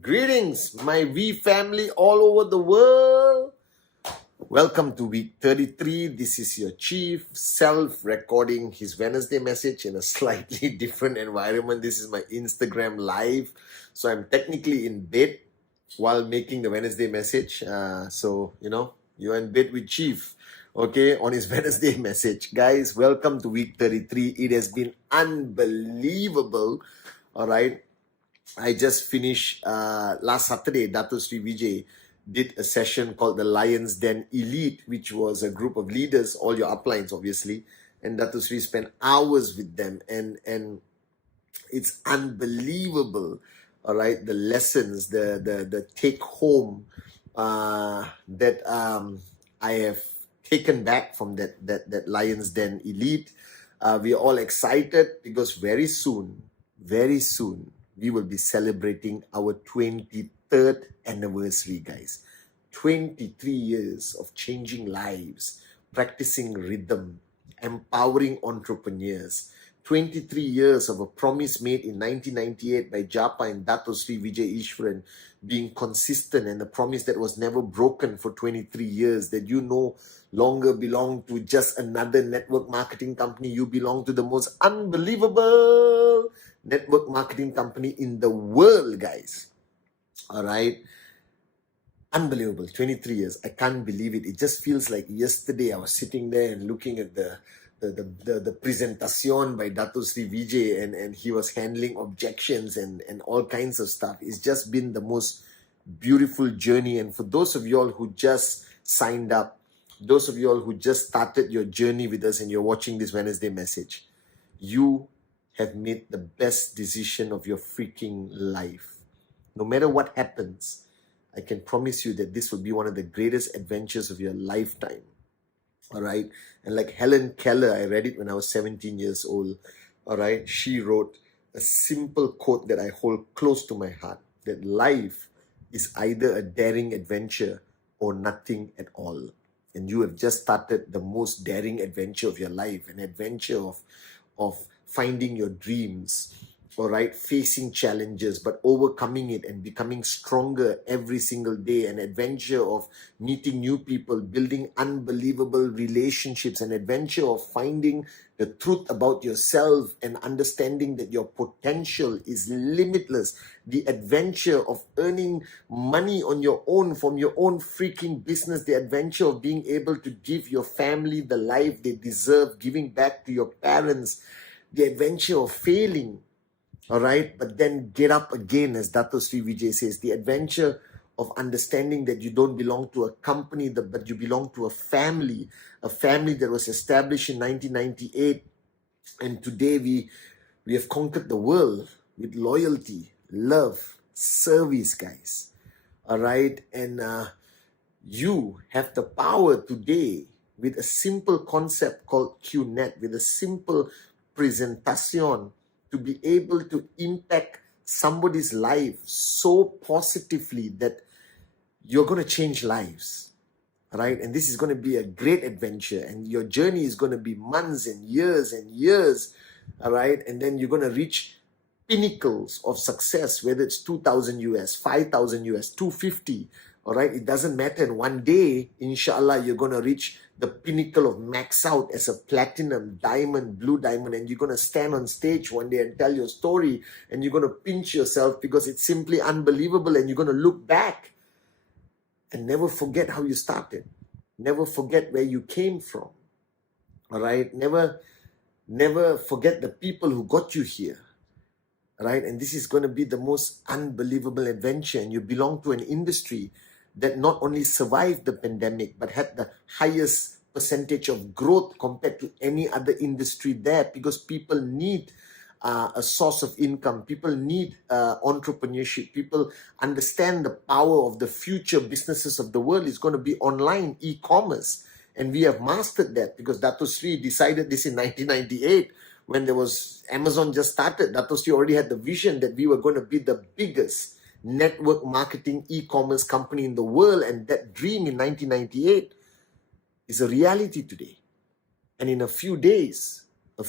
Greetings, my V family all over the world. Welcome to week 33. This is your chief self-recording his Wednesday message in a slightly different environment. This is my Instagram live. So I'm technically in bed while making the Wednesday message. You're in bed with Chief, okay, on his Wednesday message. Guys, welcome to week 33. It has been unbelievable, all right. I just finished last Saturday. Dato Sri Vijay did a session called the Lions Den Elite, which was a group of leaders, all your uplines obviously, and Dato Sri spent hours with them, and it's unbelievable, all right, the lessons, the take home that I have taken back from that Lions Den Elite. We are all excited because very soon, we will be celebrating our 23rd anniversary, guys. 23 years of changing lives, practicing rhythm, empowering entrepreneurs. 23 years of a promise made in 1998 by Japa and Dato Sri Vijay Ishwaran being consistent, and a promise that was never broken for 23 years, that you no longer belong to just another network marketing company. You belong to the most unbelievable network marketing company in the world, guys. All right. Unbelievable. 23 years. I can't believe it. It just feels like yesterday I was sitting there and looking at the presentation by Dato Sri Vijay, and he was handling objections and all kinds of stuff. It's just been the most beautiful journey. And for those of you all who just signed up, those of you all who just started your journey with us and you're watching this Wednesday message, you have made the best decision of your freaking life. No matter what happens, I can promise you that this will be one of the greatest adventures of your lifetime. All right. And like Helen Keller, I read it when I was 17 years old. All right. She wrote a simple quote that I hold close to my heart, that life is either a daring adventure or nothing at all. And you have just started the most daring adventure of your life, an adventure of finding your dreams, all right, facing challenges, but overcoming it and becoming stronger every single day, an adventure of meeting new people, building unbelievable relationships, an adventure of finding the truth about yourself and understanding that your potential is limitless, the adventure of earning money on your own from your own freaking business, the adventure of being able to give your family the life they deserve, giving back to your parents, the adventure of failing, all right, but then get up again, as Dato Sri Vijay says, the adventure of understanding that you don't belong to a company, but you belong to a family that was established in 1998. And today we have conquered the world with loyalty, love, service, guys. All right, and you have the power today with a simple concept called QNet, with a simple presentation, to be able to impact somebody's life so positively that you're going to change lives, right? And this is going to be a great adventure, and your journey is going to be months and years, all right? And then you're going to reach pinnacles of success, whether it's 2,000 US, 5,000 US, 250, all right? It doesn't matter. And one day, inshallah, you're going to reach the pinnacle of max out as a platinum, diamond, blue diamond, and you're going to stand on stage one day and tell your story, and you're going to pinch yourself because it's simply unbelievable, and you're going to look back and never forget how you started. Never forget where you came from, all right? Never forget the people who got you here, right? And this is going to be the most unbelievable adventure, and you belong to an industry that not only survived the pandemic, but had the highest percentage of growth compared to any other industry there, because people need a source of income. People need entrepreneurship. People understand the power of the future businesses of the world is going to be online, e-commerce. And we have mastered that because Dato Sri decided this in 1998 when there was Amazon just started. Dato Sri already had the vision that we were going to be the biggest network marketing e-commerce company in the world. And that dream in 1998 is a reality today. And in a few days, a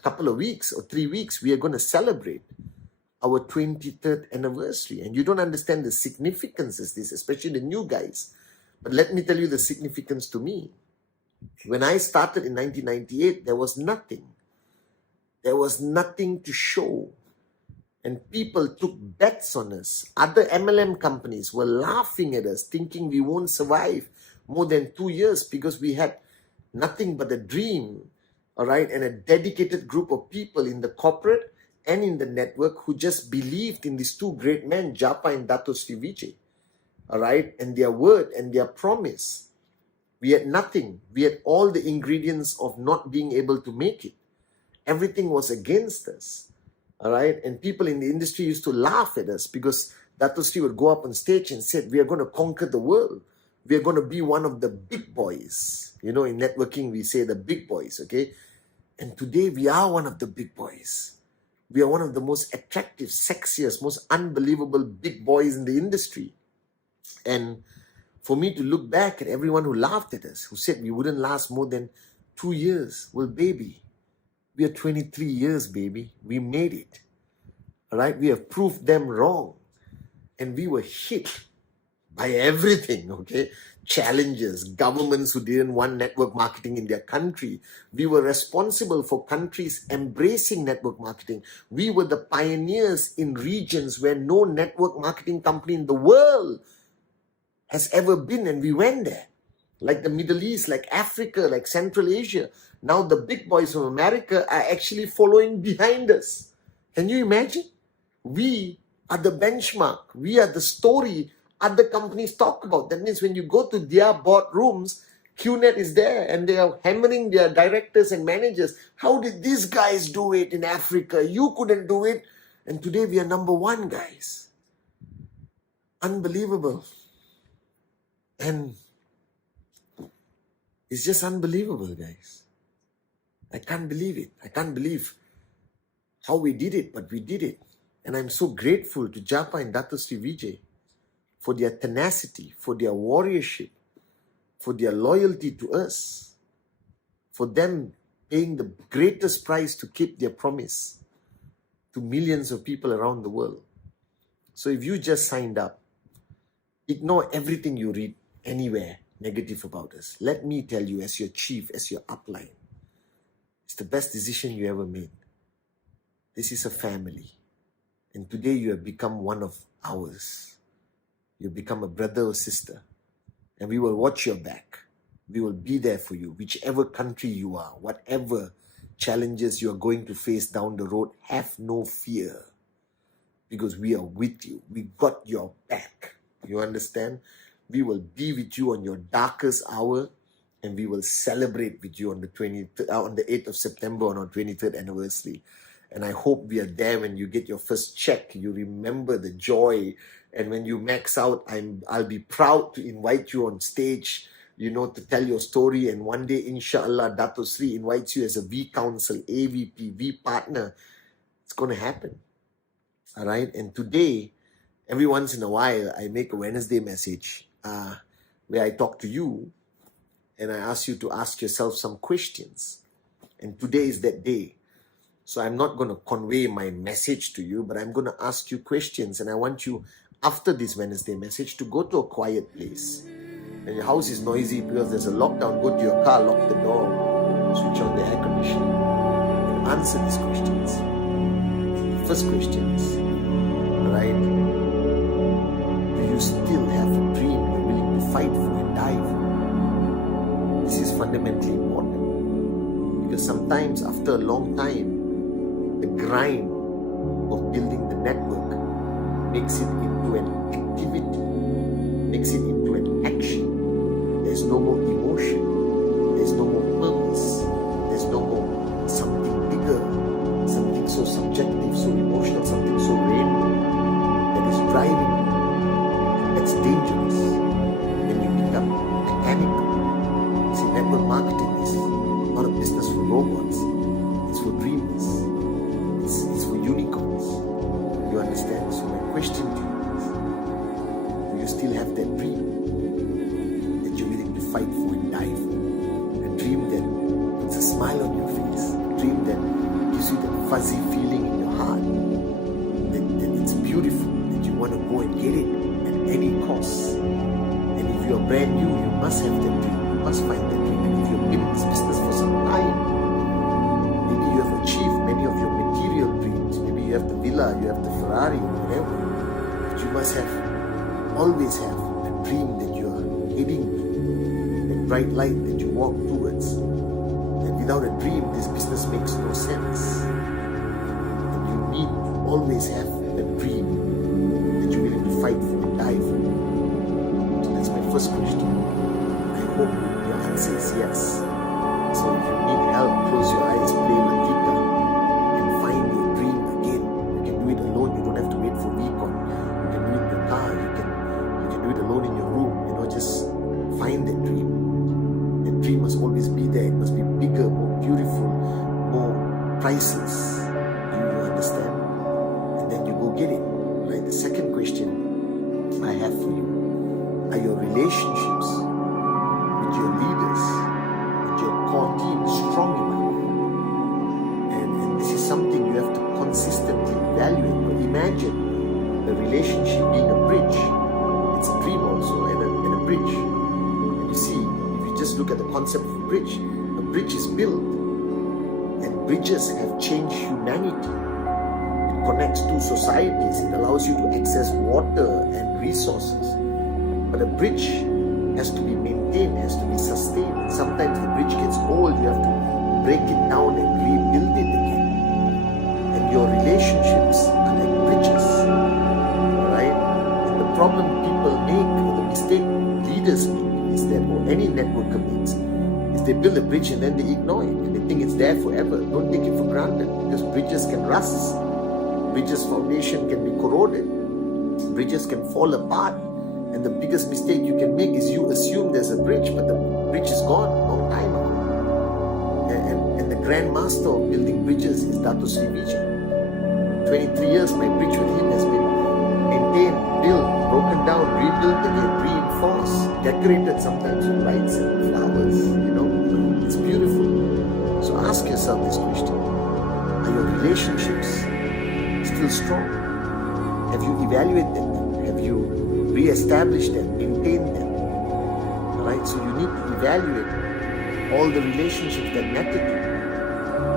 couple of weeks or 3 weeks, we are going to celebrate our 23rd anniversary. And you don't understand the significance of this, especially the new guys. But let me tell you the significance to me. When I started in 1998, there was nothing. There was nothing to show. And people took bets on us. Other MLM companies were laughing at us, thinking we won't survive more than 2 years because we had nothing but a dream, all right, and a dedicated group of people in the corporate and in the network who just believed in these two great men, Japa and Dato Sri Vijay, all right, and their word and their promise. We had nothing. We had all the ingredients of not being able to make it. Everything was against us, all right, and people in the industry used to laugh at us because Dato Sri would go up on stage and said, we are going to conquer the world. We are going to be one of the big boys. You know, in networking, we say the big boys, okay? And today, we are one of the big boys. We are one of the most attractive, sexiest, most unbelievable big boys in the industry. And for me to look back at everyone who laughed at us, who said we wouldn't last more than 2 years, well, baby, we are 23 years, baby. We made it, all right? We have proved them wrong. And we were hit by everything, okay? Challenges, governments who didn't want network marketing in their country. We were responsible for countries embracing network marketing. We were the pioneers in regions where no network marketing company in the world has ever been, and we went there. Like the Middle East, like Africa, like Central Asia. Now the big boys from America are actually following behind us. Can you imagine? We are the benchmark. We are the story other companies talk about. That means when you go to their boardrooms, QNet is there and they are hammering their directors and managers. How did these guys do it in Africa? You couldn't do it. And today we are number one, guys. Unbelievable. And it's just unbelievable, guys. I can't believe it. I can't believe how we did it, but we did it. And I'm so grateful to Japa and Dato Sri Vijay for their tenacity, for their warriorship, for their loyalty to us, for them paying the greatest price to keep their promise to millions of people around the world. So if you just signed up, ignore everything you read anywhere negative about us. Let me tell you, as your chief, as your upline, it's the best decision you ever made. This is a family. And today you have become one of ours. You become a brother or sister. And we will watch your back. We will be there for you, whichever country you are, whatever challenges you are going to face down the road, have no fear. Because we are with you. We got your back. You understand? We will be with you on your darkest hour, and we will celebrate with you on the 8th of September on our 23rd anniversary. And I hope we are there when you get your first check. You remember the joy. And when you max out, I'll be proud to invite you on stage, you know, to tell your story. And one day, inshallah, Dato Sri invites you as a V Council, AVP, V Partner. It's going to happen. All right. And today, every once in a while, I make a Wednesday message where I talk to you and I ask you to ask yourself some questions. And today is that day. So I'm not going to convey my message to you, but I'm going to ask you questions. And I want you, after this Wednesday message, to go to a quiet place. And your house is noisy because there's a lockdown. Go to your car, lock the door, switch on the air conditioning, and answer these questions. First question is, right? Do you still have a dream you're willing to fight for and die for? This is fundamentally important. Because sometimes after a long time, the grind of building the network makes it into an activity, makes it into an action. There's no more emotion. There's robots. It's for dreamers. It's for unicorns. You understand? So my question to you is, do you still have that dream that you're willing to fight for and die for? A dream that puts a smile on your face. A dream that gives you that fuzzy feeling in your heart. That it's beautiful. That you want to go and get it at any cost. And if you're brand new, you must have that dream. You must find that dream. And if you've been in this business for some time, maybe you have achieved many of your material dreams. Maybe you have the villa, you have the Ferrari, or whatever. But you must always have a dream that you are heading to, that bright light that you walk towards. And without a dream, this business makes no sense. And you need to always have a dream that you're willing to fight for and die for. So that's my first question. I hope your answer is yes. So if you need help, close your eyes, play Latika, and find your dream again. You can do it alone. You don't have to wait for Recon. You can do it in your car. You can do it alone in your room. Just find that dream. That dream must always be there. It must be bigger, more beautiful, more priceless. Do you understand? And then you go get it. Right? The second question I have for you: are your relationships with your leaders, with your core team, strong enough? And this is something you have to consistently evaluate. But imagine a relationship being a bridge. It's a dream also, and a bridge. And you see, if you just look at the concept of a bridge is built, and bridges have changed humanity. It connects two societies. It allows you to access water and resources. But a bridge has to be maintained, has to be sustained. Sometimes the bridge gets old, you have to break it down and rebuild it again. And your relationships are like bridges, right? And the problem people make, or the mistake leaders make, is that, or any networker makes, is they build a bridge and then they ignore it, and they think it's there forever. Don't take it for granted, because bridges can rust. Bridges' foundation can be corroded. Bridges can fall apart. And the biggest mistake you can make is you assume there's a bridge, but the bridge is gone a long time ago. And the grand master of building bridges is Dato Sri Vijay. 23 years, my bridge with him has been maintained, built, broken down, rebuilt again, reinforced, decorated sometimes with lights and flowers. It's beautiful. So ask yourself this question: are your relationships still strong? Have you evaluated them? Have you re-establish them, maintain them? Alright, so you need to evaluate all the relationships that matter to you.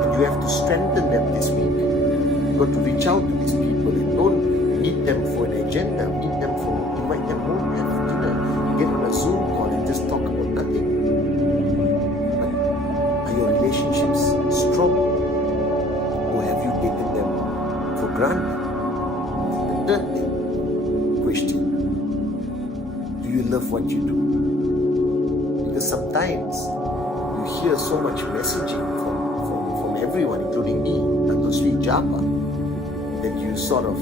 And you have to strengthen them this week. You've got to reach out to these people and don't meet them for an agenda. Invite them home, have dinner, get on a Zoom call and just talk about nothing. But are your relationships strong? Or have you taken them for granted? The third thing, question: do you love what you do? Because sometimes you hear so much messaging from everyone, including me, Dato Sri Japa, that you sort of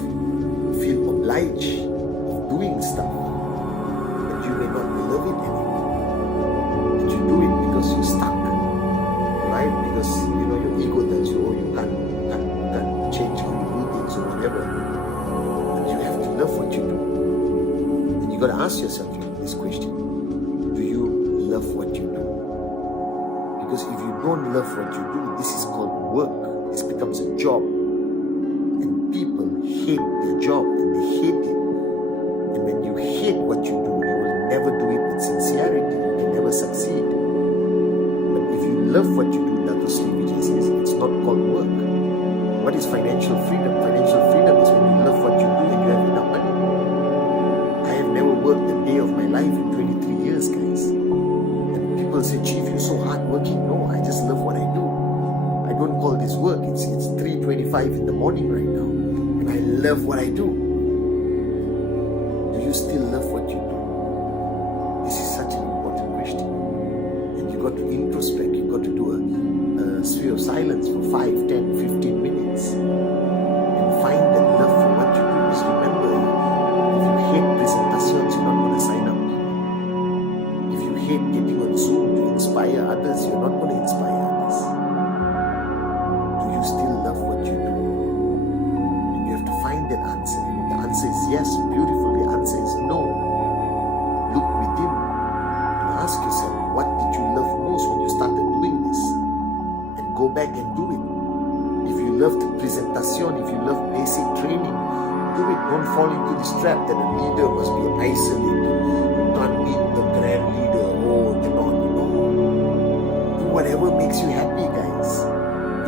feel obliged of doing stuff, but you may not love it anymore. That you do it because you're stuck, right? Because your ego tells you, you can't change how you do things or whatever. But you have to love what you do. You got to ask yourself this question: do you love what you do? Because if you don't love what you do, this is called work. This becomes a job. And people hate their job and they hate it. And when you hate what you do, you will never do it with sincerity. You can never succeed. But if you love what you do, Dato Sri Vijay says, it's not called work. What is financial freedom? Financial freedom is when you love what you do and you have enough money. Worked a day of my life in 23 years, guys. And people say, Chief, you're so hardworking. No, I just love what I do. I don't call this work. It's 3:25 in the morning right now, and I love what I do. Do you still love what you do? This is such an important question. And you got to introspect. You got to do a sphere of silence for 5, 10, 15 minutes and find that love for what you do. Just remember, if you hate presentations, you're not going to sign up. If you hate getting on Zoom to inspire others, you're not going to inspire others. back and do it. If you love the presentation, if you love basic training, do it. Don't fall into this trap that a leader must be isolated. You can't meet the grand leader. Oh, cannot, Do whatever makes you happy, guys.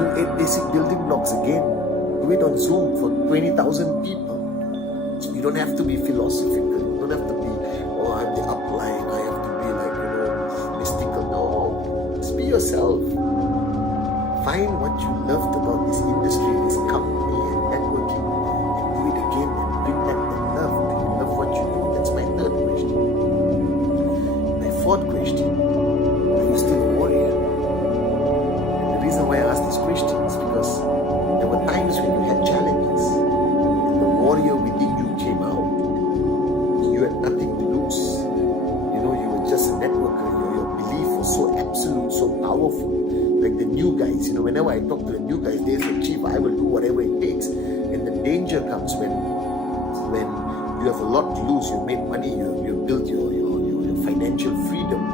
Do 8 basic building blocks again. Do it on Zoom for 20,000 people. You don't have to be philosophical. You don't have to be, I'm the upline. I have to be like, mystical. No, just be yourself. Find what you loved about this industry, this company, and networking, and do it again and bring back the love. Do you love what you do? That's my third question. My fourth question, are you still a warrior? And the reason why I asked this question is because there were times when you had challenges, and the warrior within you came out. You had nothing to lose. You were just a networker. Your belief was so absolute, so powerful. Like the new guys, whenever I talk to the new guys, they say, Chief, I will do whatever it takes. And the danger comes when you have a lot to lose. You made money, you built your financial freedom.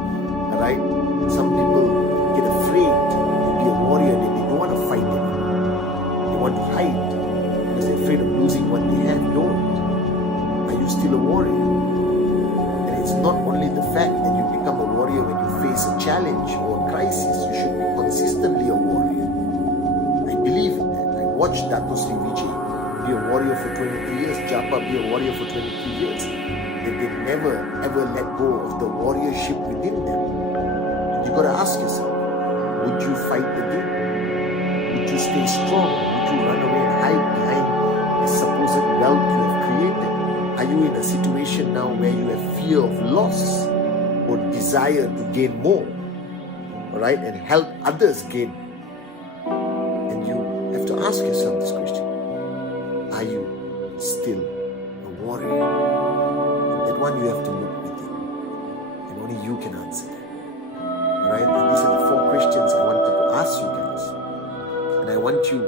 Alright? Some people get afraid to be a warrior. They don't want to fight anymore. They want to hide because they're afraid of losing what they have. Don't. Are you still a warrior? And it's not only the fact that you become a warrior when you face a challenge or a crisis. You should be consistently a warrior. I believe in that. I watched Dato Sri Vijay be a warrior for 23 years, Japa be a warrior for 23 years. They never ever let go of the warriorship within them. And you gotta ask yourself, would you fight again? Would you stay strong? Would you run away and hide behind the supposed wealth you have created? Are you in a situation now where you have fear of loss or desire to gain more? Alright, and help others gain. And you have to ask yourself this question. Are you still a warrior? And that one you have to look within. And only you can answer that. Alright, and these are the 4 questions I wanted to ask you guys. And I want you,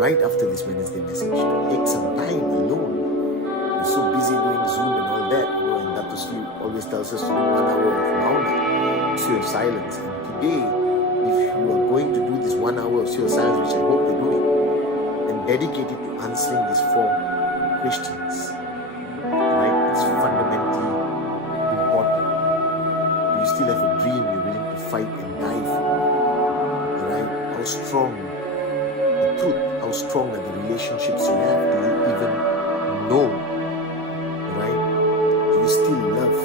right after this Wednesday message, to take some time alone. You're so busy doing Zoom and all that, and Dr. Sri always tells us to do 1 hour of Mauna, of silence. And today, if you are going to do this 1 hour of silence, which I hope you're doing, then dedicate it to answering these 4 questions. Right? It's fundamentally important. Do you still have a dream you're willing to fight and die for? Alright? How strong the truth? How strong are the relationships you have? Do you even know? Right? Do you still love?